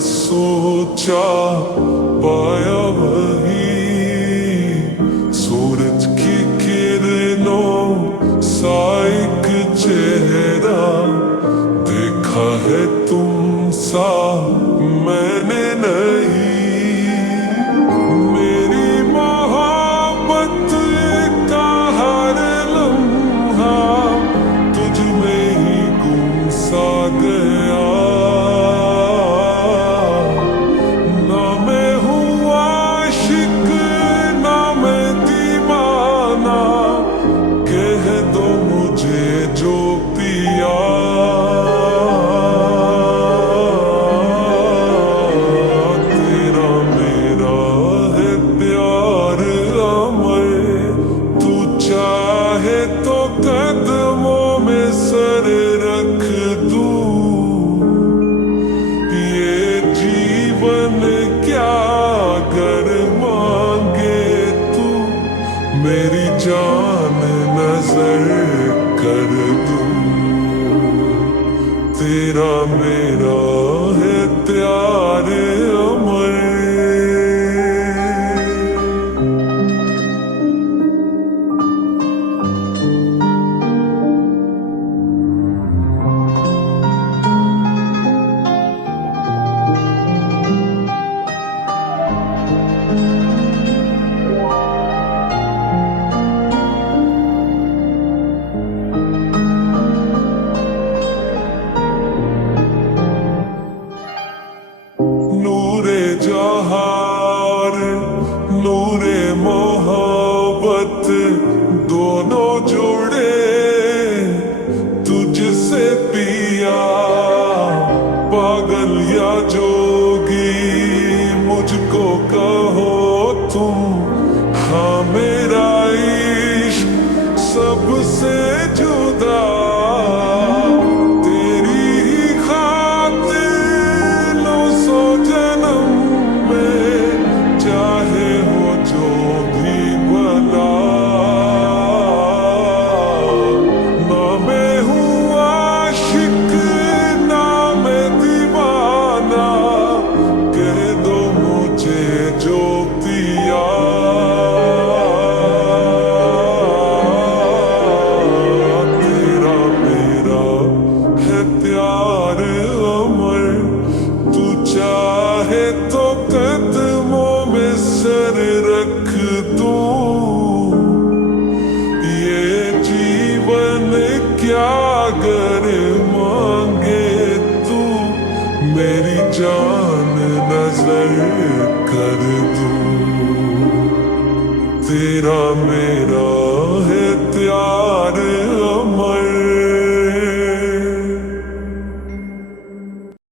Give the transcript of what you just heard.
सोचा पाया वही सूरज की किरणों सा एक चेहरा देखा है तुम सा मैंने नहीं। मेरी मोहब्बत का हर लम्हा तुझ में ही गुम सा गया। ना मैं हूँ आशिक ना मैं दीवाना, कह दो मुझे जो पिया। तेरा मेरा है प्यार अमर, तू चाहे तो कदमों में सर रख दूं। ये जीवन क्या कर मांगे तू, मेरी जान नजर कर दूं। तेरा मेरा है प्यार अमर। नूरे जहार नूरे मोहब्बत दोनों जुड़े तुझसे पिया। पागल या जोगी मुझको कहो तुम, हाँ मेरा इश्क सबसे जुदा। तो कदमों में सर रख दूं। ये जीवन क्या कर मांगे तू, मेरी जान नजर कर दूं। तेरा मेरा